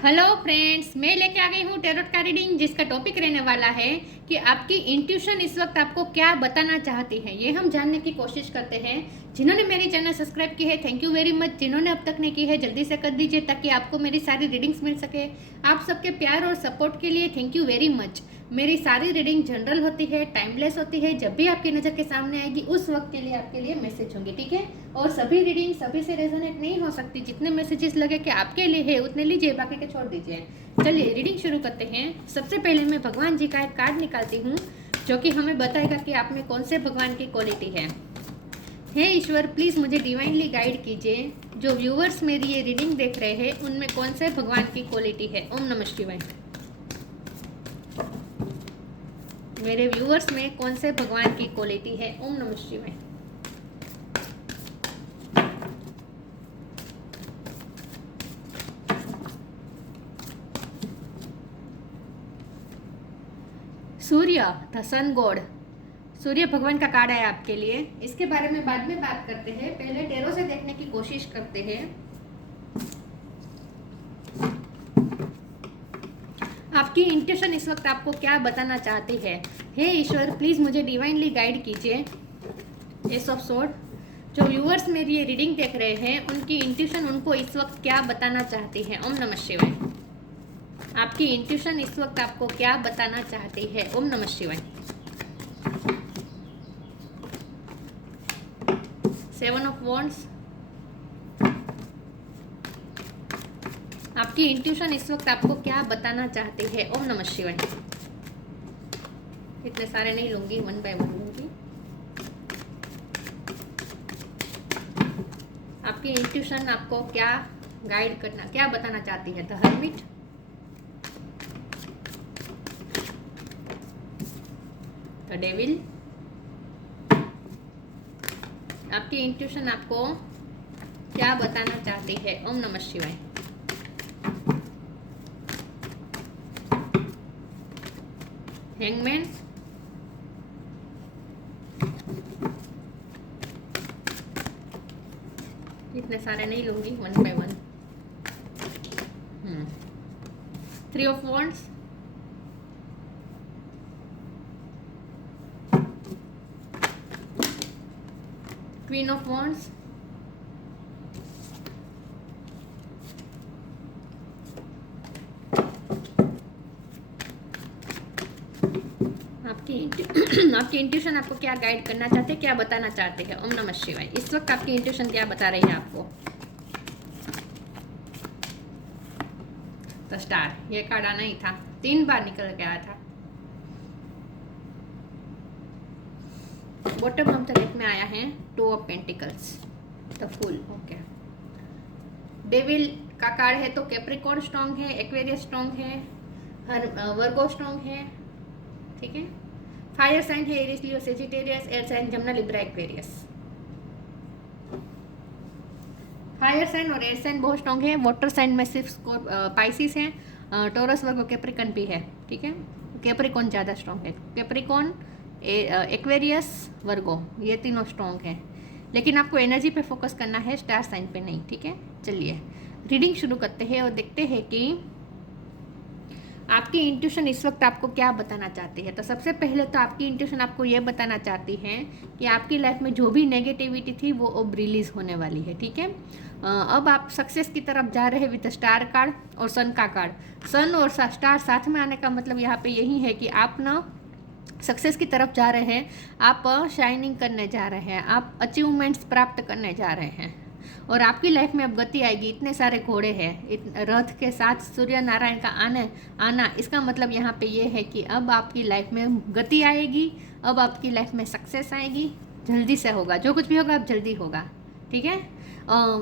Hello friends, मैं लेके आ गई हूँ टेरोट का रीडिंग, जिसका टॉपिक रहने वाला है कि आपकी इंट्यूशन इस वक्त आपको क्या बताना चाहती है। ये हम जानने की कोशिश करते हैं। जिन्होंने मेरी चैनल सब्सक्राइब की है, थैंक यू वेरी मच। जिन्होंने अब तक नहीं की है, जल्दी से कर दीजिए ताकि आपको मेरी सारी रीडिंग्स मिल सके। आप सबके प्यार और सपोर्ट के लिए थैंक यू वेरी मच। मेरी सारी रीडिंग जनरल होती है, टाइमलेस होती है। जब भी आपकी नज़र के सामने आएगी उस वक्त के लिए आपके लिए मैसेज होंगे, ठीक है। और सभी रीडिंग सभी से रेजोनेट नहीं हो सकती। जितने मैसेजेस लगे कि आपके लिए है उतने लीजिए, बाकी के छोड़ दीजिए। चलिए रीडिंग शुरू करते हैं। सबसे पहले मैं भगवान जी का एक कार्ड निकालती हूँ जो कि हमें बताएगा कि आप में कौन से भगवान की क्वालिटी है। हे ईश्वर, प्लीज़ मुझे डिवाइनली गाइड कीजिए। जो व्यूअर्स मेरी ये रीडिंग देख रहे हैं उनमें कौन से भगवान की क्वालिटी है। ओम नमः शिवाय। मेरे व्यूअर्स में कौन से भगवान की क्वालिटी है। ओम नमः शिवाय। सूर्य, द सन गॉड। सूर्य भगवान का कार्ड है आपके लिए। इसके बारे में बाद में बात करते हैं, पहले टेरो से देखने की कोशिश करते हैं। आपकी इंट्यूशन इस वक्त आपको क्या बताना चाहती है। हे ईश्वर, प्लीज मुझे डिवाइनली गाइड कीजिए। S of sword. जो व्यूअर्स मेरी ये रीडिंग देख रहे हैं उनकी इंट्यूशन उनको इस वक्त क्या बताना चाहती है। ओम नमः शिवाय। आपकी इंट्यूशन इस वक्त आपको क्या बताना चाहती है। ओम नमः शिवाय। 7 ऑफ वॉन्ड्स। आपकी इंट्यूशन इस वक्त आपको क्या बताना चाहती है। ओम नमः शिवाय। इतने सारे नहीं लूंगी, 1 बाय 1 लूंगी। आपकी इंट्यूशन आपको क्या गाइड करना, क्या बताना चाहती है। The hermit. The devil. आपकी इंट्यूशन आपको क्या बताना चाहती है। ओम नमः शिवाय। हैंगमैन। इतने सारे नहीं लूंगी, 1 by 1। 3 of wands. Queen of wands. आपकी इंट्यूशन आपको क्या गाइड करना चाहते हैं, क्या बताना चाहते हैं। ओम नमः शिवाय। इस वक्त आपकी इंट्यूशन क्या बता रही है आपको। तो स्टार, ये कार्ड आना ही था, 3 बार निकल के आया था। बॉटम ऑफ द डेक में आया है 2 of pentacles, the fool. Okay. Devil का कार्ड है तो कैप्रिकॉर्न स्ट्रॉन्ग है, एक्वेरियस स्ट्रॉन्ग है, वर्गो स्ट्रॉन्ग है, ठीक है। फायर साइन है Aries, Leo, Sagittarius. Air sign Gemini, Libra, Aquarius. Fire sign और एयर साइन बहुत स्ट्रॉन्ग है। वाटर साइन में सिर्फ पाइसिस है, टोरस, वर्गो, कैप्रिकॉन भी है, ठीक है। कैप्रिकॉन ज़्यादा स्ट्रॉन्ग है। कैप्रिकॉन, एक्वेरियस, वर्गो, ये तीनों स्ट्रॉन्ग है। लेकिन आपको एनर्जी पे फोकस करना है, स्टार साइन पे नहीं, ठीक है। चलिए रीडिंग शुरू करते हैं और देखते हैं कि आपकी इंट्यूशन इस वक्त आपको क्या बताना चाहती है। तो सबसे पहले तो आपकी इंट्यूशन आपको ये बताना चाहती है कि आपकी लाइफ में जो भी नेगेटिविटी थी वो अब रिलीज होने वाली है, ठीक है। अब आप सक्सेस की तरफ जा रहे हैं विद स्टार कार्ड और सन का कार्ड। सन और स्टार साथ में आने का मतलब यहाँ पे यही है कि आप ना सक्सेस की तरफ जा रहे हैं, आप शाइनिंग करने जा रहे हैं, आप अचीवमेंट्स प्राप्त करने जा रहे हैं और आपकी लाइफ में अब गति आएगी। इतने सारे घोड़े हैं रथ के साथ, सूर्य नारायण का आना इसका मतलब यहाँ पे ये है कि अब आपकी लाइफ में गति आएगी, अब आपकी लाइफ में सक्सेस आएगी, जल्दी से होगा। जो कुछ भी होगा अब जल्दी होगा, ठीक है।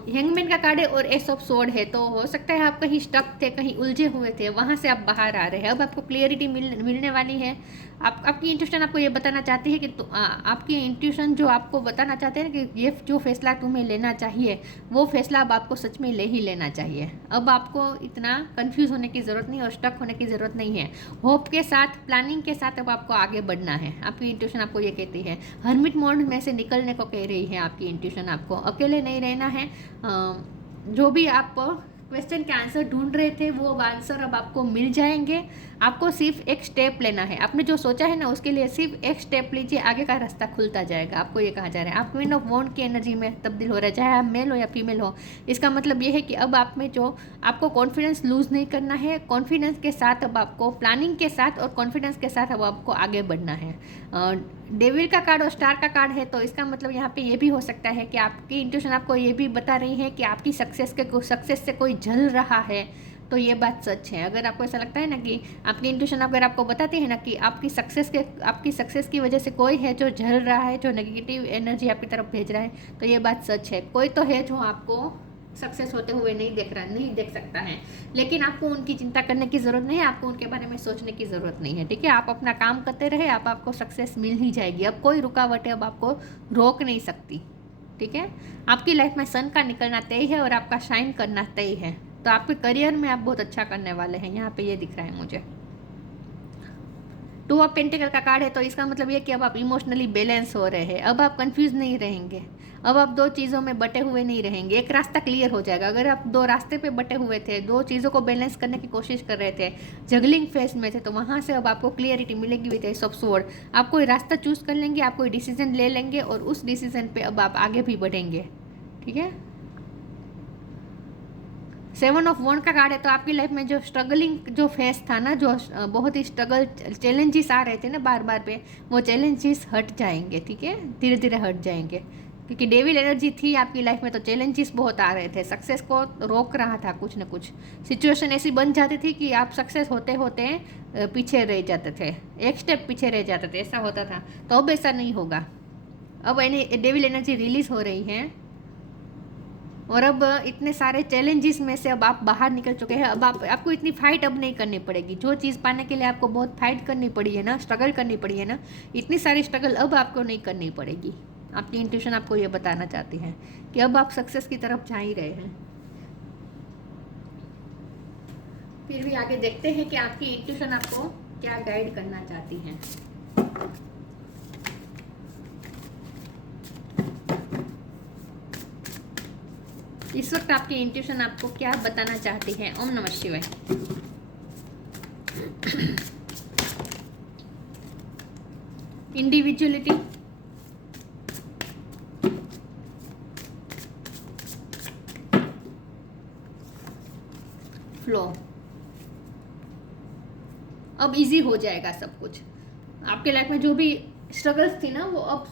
हैंगमैन का कार्ड है और एस ऑफ स्वॉर्ड है। तो हो सकता है आप कहीं स्टक थे, कहीं उलझे हुए थे, वहाँ से आप बाहर आ रहे हैं। अब आपको क्लियरिटी मिलने वाली है। आपकी इंट्यूशन आपको ये बताना चाहती है कि आपकी इंट्यूशन जो आपको बताना चाहते हैं कि ये जो फैसला तुम्हें लेना चाहिए वो फैसला अब आपको सच में ले ही लेना चाहिए। अब आपको इतना कंफ्यूज होने की ज़रूरत नहीं और स्टक होने की ज़रूरत नहीं है। होप के साथ, प्लानिंग के साथ अब आपको आगे बढ़ना है। आपकी इंट्यूशन आपको ये कहती है। हर्मिट मोड में से निकलने को कह रही है आपकी इंट्यूशन आपको। अकेले नहीं रहना है। जो भी आप क्वेश्चन के आंसर ढूंढ रहे थे वो आंसर अब आपको मिल जाएंगे। आपको सिर्फ एक स्टेप लेना है, आपने जो सोचा है ना उसके लिए सिर्फ एक स्टेप लीजिए, आगे का रास्ता खुलता जाएगा। आपको ये कहा जा रहा है आप क्वीन ऑफ वॉन्ड की एनर्जी में तब्दील हो रहा है, चाहे आप मेल हो या फीमेल हो। इसका मतलब ये है कि अब आप में जो आपको कॉन्फिडेंस लूज़ नहीं करना है, कॉन्फिडेंस के साथ अब आपको प्लानिंग के साथ और कॉन्फिडेंस के साथ अब आपको आगे बढ़ना है। डेविल का कार्ड और स्टार का कार्ड है, तो इसका मतलब यहाँ पे ये भी हो सकता है कि आपकी इंट्यूशन आपको ये भी बता रही है कि आपकी सक्सेस से कोई जल रहा है। तो ये बात सच है। अगर आपको ऐसा लगता है ना कि आपकी इंट्यूशन अगर आपको बताती है ना कि आपकी सक्सेस की वजह से कोई है जो जल रहा है, जो नेगेटिव एनर्जी आपकी तरफ भेज रहा है, तो ये बात सच है। कोई तो है जो आपको सक्सेस होते हुए नहीं देख सकता है, लेकिन आपको उनकी चिंता करने की ज़रूरत नहीं है, आपको उनके बारे में सोचने की ज़रूरत नहीं है। ठीक है, आप अपना काम करते रहे, आपको सक्सेस मिल ही जाएगी। अब कोई रुकावटें अब आपको रोक नहीं सकती। ठीक है, आपकी लाइफ में सन का निकलना तय है और आपका शाइन करना तय है। तो आपके करियर में आप बहुत अच्छा करने वाले हैं, यहाँ पे ये दिख रहा है मुझे। 2 ऑफ पेंटिकल का कार्ड है, तो इसका मतलब ये कि अब आप इमोशनली बैलेंस हो रहे हैं। अब आप कंफ्यूज नहीं रहेंगे, अब आप 2 चीज़ों में बटे हुए नहीं रहेंगे, एक रास्ता क्लियर हो जाएगा। अगर आप 2 रास्ते पे बटे हुए थे, 2 चीज़ों को बैलेंस करने की कोशिश कर रहे थे, जगलिंग फेस में थे, तो वहाँ से अब आपको क्लियरिटी मिलेगी विद एस ऑफ स्वॉर्ड। आप कोई रास्ता चूज कर लेंगे, आप कोई डिसीजन ले लेंगे और उस डिसीजन पे अब आप आगे भी बढ़ेंगे। ठीक है, 7 ऑफ वॉन्ड का कार्ड है, तो आपकी लाइफ में जो स्ट्रगलिंग जो फेस था ना, जो बहुत ही स्ट्रगल चैलेंजेस आ रहे थे ना बार बार पे, वो चैलेंजेस हट जाएंगे। ठीक है, धीरे धीरे हट जाएंगे, क्योंकि डेविल एनर्जी थी आपकी लाइफ में, तो चैलेंजेस बहुत आ रहे थे, सक्सेस को रोक रहा था कुछ ना कुछ। सिचुएशन ऐसी बन जाती थी कि आप सक्सेस होते होते पीछे रह जाते थे, एक स्टेप पीछे रह जाते थे, ऐसा होता था। तो अब ऐसा नहीं होगा, अब डेविल एनर्जी रिलीज हो रही है और अब इतने सारे चैलेंजेस में से अब आप बाहर निकल चुके हैं। अब आपको इतनी फाइट अब नहीं करनी पड़ेगी। जो चीज़ पाने के लिए आपको बहुत फाइट करनी पड़ी है ना, स्ट्रगल करनी पड़ी है ना, इतनी सारी स्ट्रगल अब आपको नहीं करनी पड़ेगी। आपकी इंट्यूशन आपको ये बताना चाहती है कि अब आप सक्सेस की तरफ जा ही रहे हैं। फिर भी आगे देखते हैं कि आपकी इंट्यूशन आपको क्या गाइड करना चाहती है। इस वक्त आपकी इंट्यूशन आपको क्या बताना चाहती है। ओम नमः शिवाय। इंडिविजुअलिटी, फ्लो, अब इजी हो जाएगा सब कुछ। आपके लाइफ में जो भी स्ट्रगल्स थी ना, वो अब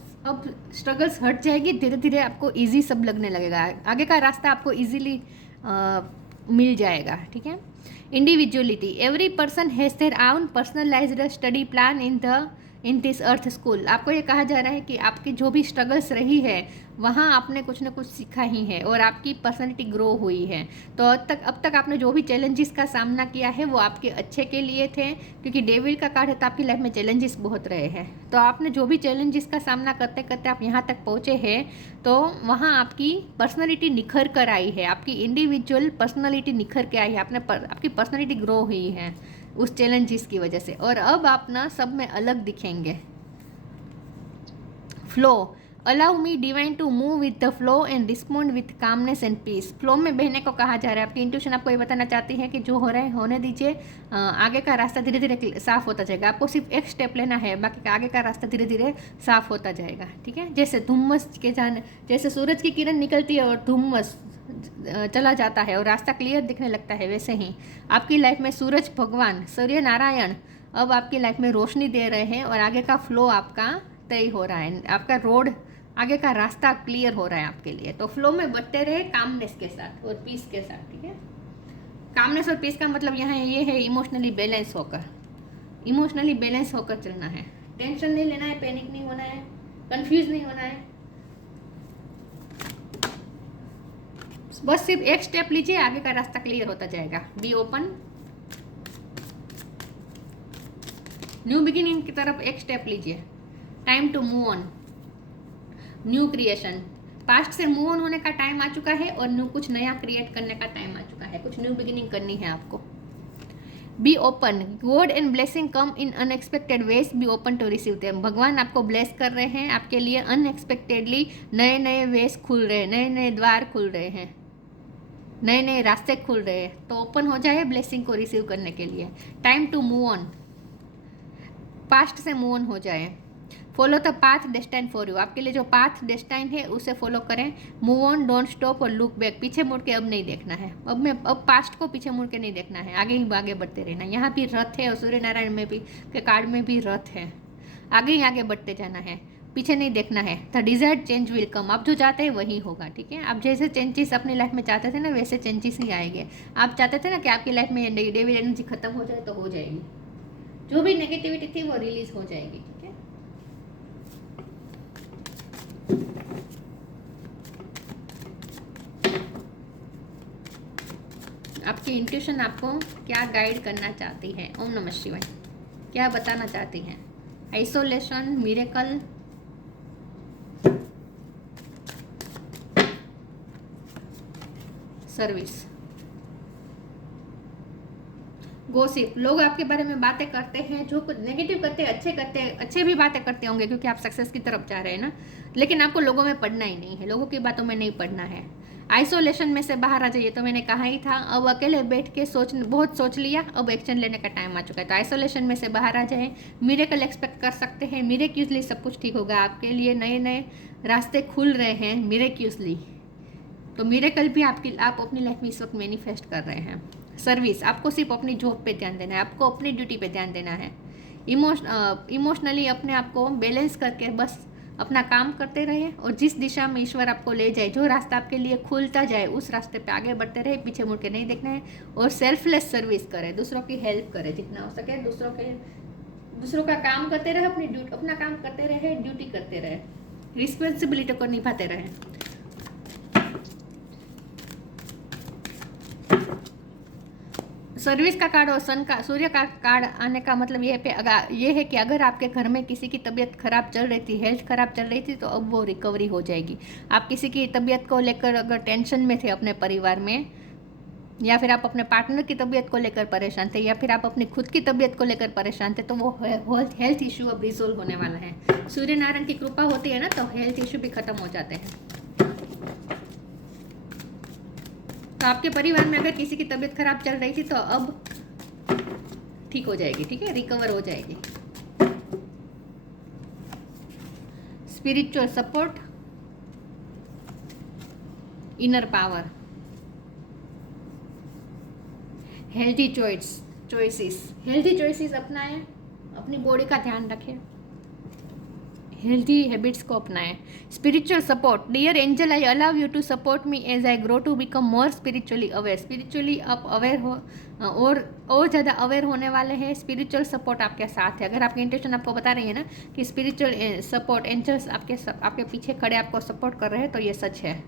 स्ट्रगल्स हट जाएगी, धीरे धीरे आपको इजी सब लगने लगेगा, आगे का रास्ता आपको इजीली मिल जाएगा। ठीक है, individuality, every person has their own personalised study plan in this earth school. आपको ये कहा जा रहा है कि आपकी जो भी स्ट्रगल्स रही है वहाँ आपने कुछ ना कुछ सीखा ही है और आपकी पर्सनैलिटी ग्रो हुई है। तो अब तक आपने जो भी चैलेंजेस का सामना किया है वो आपके अच्छे के लिए थे, क्योंकि डेविल का कार्ड है, तो आपकी लाइफ में चैलेंजेस बहुत रहे हैं। तो आपने जो भी चैलेंजेस का सामना करते करते आप यहाँ तक पहुँचे हैं, तो वहाँ आपकी पर्सनैलिटी निखर कर आई है, आपकी इंडिविजुअल पर्सनैलिटी निखर के आई है, आपकी पर्सनैलिटी ग्रो हुई है उस चैलेंजेस की वजह से। और अब आप ना सब में अलग दिखेंगे। Flow, allow me divine to move with the flow and respond with calmness and peace. Flow में बहने को कहा जा रहा है। आपकी इंट्यूशन आपको ये बताना चाहती है कि जो हो रहा है होने दीजिए, आगे का रास्ता धीरे धीरे साफ होता जाएगा। आपको सिर्फ एक स्टेप लेना है, बाकी का आगे का रास्ता धीरे धीरे साफ होता जाएगा। ठीक है, जैसे धुम्मस के जाने, जैसे सूरज की किरण निकलती है और धुम्मस चला जाता है और रास्ता क्लियर दिखने लगता है, वैसे ही आपकी लाइफ में सूरज भगवान, सूर्य नारायण अब आपकी लाइफ में रोशनी दे रहे हैं और आगे का फ्लो आपका तय हो रहा है, आपका रोड, आगे का रास्ता क्लियर हो रहा है आपके लिए। तो फ्लो में बढ़ते रहे कामनेस के साथ और पीस के साथ। ठीक है, कामनेस और पीस का मतलब यहाँ ये है इमोशनली बैलेंस होकर चलना है। टेंशन नहीं लेना है, पैनिक नहीं होना है, कंफ्यूज नहीं होना है, बस सिर्फ एक स्टेप लीजिए, आगे का रास्ता क्लियर होता जाएगा। बी ओपन, न्यू बिगिनिंग की तरफ एक स्टेप लीजिए। Time to move on, new creation, past से मूव ऑन होने का टाइम आ चुका है और कुछ नया क्रिएट करने का टाइम आ चुका है, कुछ न्यू बिगिनिंग करनी है आपको। Be open, God and blessing come in unexpected ways, be open to receive them. भगवान आपको ब्लेस कर रहे हैं, आपके लिए अनएक्सपेक्टेडली नए नए वेज खुल रहे हैं, नए नए द्वार खुल रहे हैं। नए नए रास्ते खुल रहे हैं, तो ओपन हो जाए ब्लेसिंग को रिसीव करने के लिए। Time to move on, past से मूव ऑन हो जाए। Follow the path destine for you, आपके लिए जो पाथ डेस्टाइन है उसे फॉलो करें। मूव ऑन, डोंट स्टॉप और लुक बैक, पीछे मुड़ के अब नहीं देखना है। अब पास्ट को पीछे मुड़ के नहीं देखना है, आगे ही आगे बढ़ते रहना। यहाँ भी रथ है और सूर्य नारायण में भी के कार्ड में भी रथ है, आगे ही आगे बढ़ते जाना है, पीछे नहीं देखना है। The desired change will come, आप जो चाहते हैं वही होगा, ठीक है। आप जैसे चेंजेस अपनी लाइफ में चाहते थे ना, वैसे चेंजेस ही आएंगे। आप चाहते थे ना कि आपकी लाइफ में नेगेटिव एनर्जी खत्म हो जाए, तो हो जाएगी। जो भी नेगेटिविटी थी वो रिलीज हो जाएगी, ठीक है। आपकी इंट्यूशन आपको क्या गाइड करना चाहती है? ओम नमः शिवाय। क्या बताना चाहती हैं? Isolation, miracle, service, gossip. लोग आपके बारे में बातें करते हैं, जो कुछ नेगेटिव करते हैं, अच्छे भी बातें करते होंगे, क्योंकि आप सक्सेस की तरफ जा रहे हैं ना। लेकिन आपको लोगों में पढ़ना ही नहीं है, लोगों की बातों में नहीं पढ़ना है। आइसोलेशन में से बाहर आ जाइए, तो मैंने कहा ही था। अब अकेले बैठ के बहुत सोच लिया, अब एक्शन लेने का टाइम आ चुका है। तो आइसोलेशन में से बाहर आ जाए, मिरेकल एक्सपेक्ट कर सकते हैं। मिरेक्यूसली सब कुछ ठीक होगा आपके लिए, नए नए रास्ते खुल रहे हैं मिरेक्यूसली। तो मिरेकल भी आप अपनी लाइफ में इस वक्त मैनिफेस्ट कर रहे हैं। सर्विस, आपको सिर्फ अपनी जॉब पे ध्यान देना है, आपको अपनी ड्यूटी पे ध्यान देना है। इमोशनली अपने आप को बैलेंस करके बस अपना काम करते रहे, और जिस दिशा में ईश्वर आपको ले जाए, जो रास्ता आपके लिए खुलता जाए, उस रास्ते पे आगे बढ़ते रहे, पीछे मुड़ के नहीं देखना है। और सेल्फलेस सर्विस करें, दूसरों की हेल्प करें जितना हो सके, दूसरों का काम करते रहे, अपना काम करते रहे, ड्यूटी करते रहे, रिस्पॉन्सिबिलिटी को निभाते रहे। सर्विस का कार्ड और सूर्य का कार्ड आने का मतलब ये है कि अगर आपके घर में किसी की तबीयत खराब चल रही थी, हेल्थ खराब चल रही थी, तो अब वो रिकवरी हो जाएगी। आप किसी की तबीयत को लेकर अगर टेंशन में थे अपने परिवार में, या फिर आप अपने पार्टनर की तबीयत को लेकर परेशान थे, या फिर आप अपनी खुद की तबीयत को लेकर परेशान थे, तो वो हेल्थ इशू अब रिजोल्व होने वाला है। सूर्य नारायण की कृपा होती है ना, तो हेल्थ इशू भी खत्म हो जाते हैं। तो आपके परिवार में अगर किसी की तबीयत खराब चल रही थी, तो अब ठीक हो जाएगी, ठीक है, रिकवर हो जाएगी। Spiritual support, inner power, healthy choices अपनाएं, अपनी बॉडी का ध्यान रखें, हेल्थी हैबिट्स को अपनाएं। Spiritual support, dear angel, I allow you to support me as I grow to become more spiritually aware. Spiritually आप अवेयर हो और ज़्यादा अवेयर होने वाले हैं। स्पिरिचुअल सपोर्ट आपके साथ है। अगर आपकी इंट्यूशन आपको बता रही है ना कि स्पिरिचुअल सपोर्ट, एंजल्स आपके पीछे खड़े आपको सपोर्ट कर रहे हैं, तो ये सच है।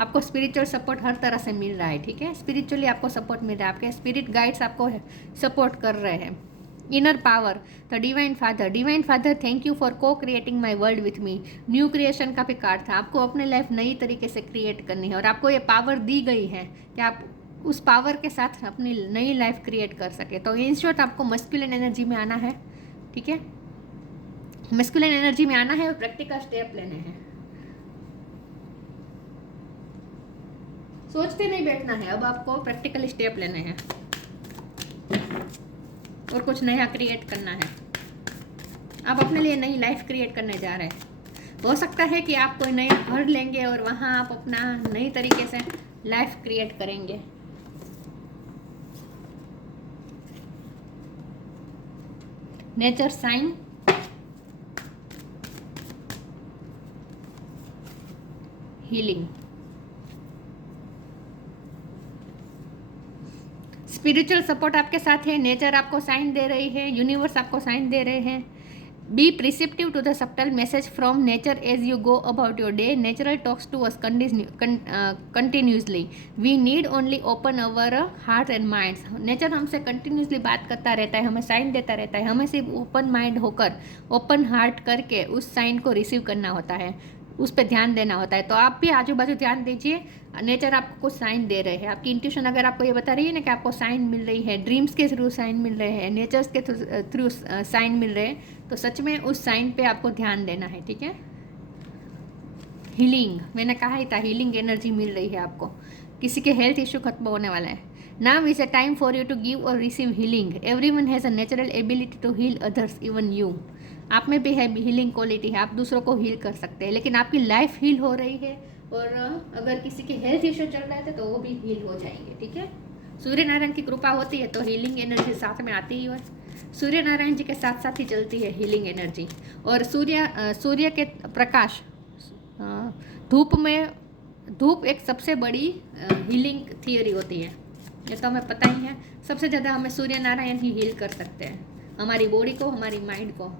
आपको स्पिरिचुअल सपोर्ट हर तरह से मिल रहा है, ठीक है। स्पिरिचुअली आपको सपोर्ट मिल रहा है, आपके स्पिरिट गाइड्स आपको सपोर्ट कर रहे हैं। Inner power, the divine father, thank you for को creating my world with me. New creation का भी कार्ड था। आपको अपने लाइफ नई तरीके से क्रिएट करनी है, और आपको ये पावर दी गई है कि आप उस पावर के साथ अपनी नई लाइफ क्रिएट कर सके। तो इन शॉर्ट आपको मस्कुलिन एनर्जी में आना है, ठीक है। मस्कुलिन एनर्जी में आना है और प्रैक्टिकल स्टेप लेने हैं। सोचते नहीं बैठना है, अब आपको प्रैक्टिकल स्टेप लेने हैं और कुछ नया क्रिएट करना है। आप अपने लिए नई लाइफ क्रिएट करने जा रहे हैं। हो सकता है कि आप कोई नया घर लेंगे और वहाँ आप अपना नई तरीके से लाइफ क्रिएट करेंगे। Nature sign, healing, spiritual support आपके साथ है। नेचर आपको साइन दे रही है, यूनिवर्स आपको साइन दे रहे हैं। Be perceptive to the subtle message from nature as you go about your day. Natural talks to us continuously. We need only open our heart and minds. Nature हमसे continuously बात करता रहता है, हमें साइन देता रहता है। हमें सिर्फ ओपन माइंड होकर, ओपन हार्ट करके उस साइन को रिसीव करना होता है, उस पर ध्यान देना होता है। तो आप भी आजू बाजू ध्यान दीजिए, नेचर आपको कुछ साइन दे रहे हैं। आपकी इंट्यूशन अगर आपको ये बता रही है ना कि आपको साइन मिल रही है, ड्रीम्स के थ्रू साइन मिल रहे हैं, नेचर्स के थ्रू साइन मिल रहे हैं, तो सच में उस साइन पे आपको ध्यान देना है, ठीक है। हीलिंग, मैंने कहा ही था, हीलिंग एनर्जी मिल रही है आपको। किसी के हेल्थ इशू खत्म होने वाला है। Now is a time for you to give और receive healing. Everyone has a natural ability to heal others, even you. आप में भी है हीलिंग क्वालिटी है, आप दूसरों को हील कर सकते हैं। लेकिन आपकी लाइफ हील हो रही है, और अगर किसी के हेल्थ इशू चल रहे थे तो वो भी हील हो जाएंगे, ठीक है। सूर्य नारायण की कृपा होती है तो हीलिंग एनर्जी साथ में आती ही है। सूर्य नारायण जी के साथ साथ ही चलती है हीलिंग एनर्जी। और सूर्य के प्रकाश, धूप एक सबसे बड़ी हीलिंग थियोरी होती है, ये तो हमें पता ही है। सबसे ज़्यादा हमें सूर्य नारायण ही हील कर सकते हैं, हमारी बॉडी को, हमारी माइंड को।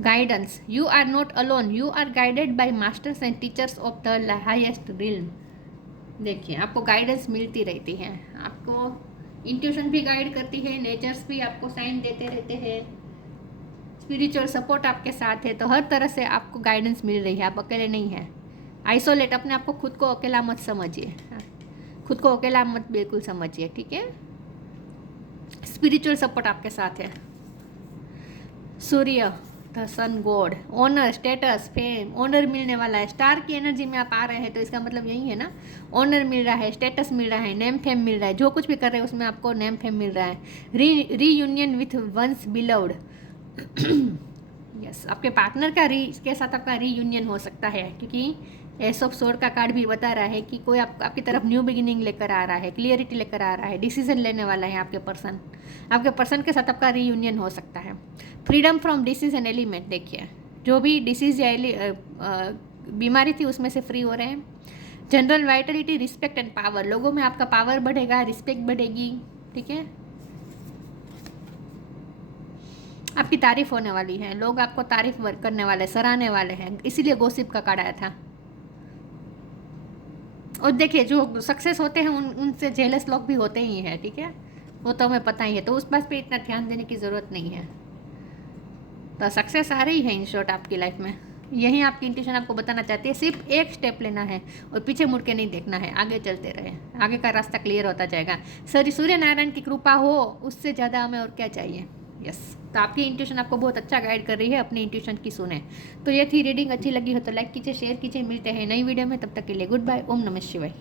Guidance, you are not alone, you are guided by masters and teachers of the highest realm. देखिए, आपको गाइडेंस मिलती रहती है, आपको इंट्यूशन भी गाइड करती है, नेचर्स भी आपको साइन देते रहते हैं, स्पिरिचुअल सपोर्ट आपके साथ है। तो हर तरह से आपको गाइडेंस मिल रही है, आप अकेले नहीं हैं। आइसोलेट, अपने आप को खुद को अकेला मत समझिए, खुद को अकेला मत बिल्कुल समझिए, ठीक है। स्पिरिचुअल सपोर्ट आपके साथ है। Surya, the sun god, honour, status, fame, honour मिलने वाला है। स्टार की एनर्जी में आप आ रहे हैं तो इसका मतलब यही है ना, ऑनर मिल रहा है, स्टेटस मिल रहा है, नेम फेम मिल रहा है। जो कुछ भी कर रहे हैं उसमें आपको नेम फेम मिल रहा है। Reunion with one's beloved, yes, आपके पार्टनर का के साथ आपका रीयूनियन हो सकता है, क्योंकि एस ऑफ सोर्ड का कार्ड भी बता रहा है कि कोई आपकी तरफ न्यू बिगिनिंग लेकर आ रहा है, क्लियरिटी लेकर आ रहा है, डिसीजन लेने वाला है आपके पर्सन के साथ आपका रीयूनियन हो सकता है। Freedom from disease and element, देखिए जो भी डिसीज या बीमारी थी उसमें से फ्री हो रहे हैं। General Vitality, respect and power, लोगों में आपका पावर बढ़ेगा, रिस्पेक्ट बढ़ेगी, ठीक है। आपकी तारीफ होने वाली है, लोग आपको तारीफ करने वाले, सराहने वाले हैं, इसीलिए गॉसिप का कार्ड आया था। और देखिए, जो सक्सेस होते हैं उनसे जेलस लोग भी होते ही हैं, ठीक है, वो तो हमें पता ही है, तो उस बात पे इतना ध्यान देने की ज़रूरत नहीं है। तो सक्सेस आ रही है इन शॉर्ट आपकी लाइफ में, यही आपकी इंट्यूशन आपको बताना चाहती है। सिर्फ एक स्टेप लेना है और पीछे मुड़ के नहीं देखना है, आगे चलते रहे, आगे का रास्ता क्लियर होता जाएगा। सूर्य नारायण की कृपा हो, उससे ज़्यादा हमें और क्या चाहिए। यस, तो आपकी इंट्यूशन आपको बहुत अच्छा गाइड कर रही है, अपनी इंट्यूशन की सुने। तो ये थी रीडिंग, अच्छी लगी हो तो लाइक कीजिए, शेयर कीजिए। मिलते हैं नई वीडियो में, तब तक के लिए गुड बाय, ओम नमः शिवाय।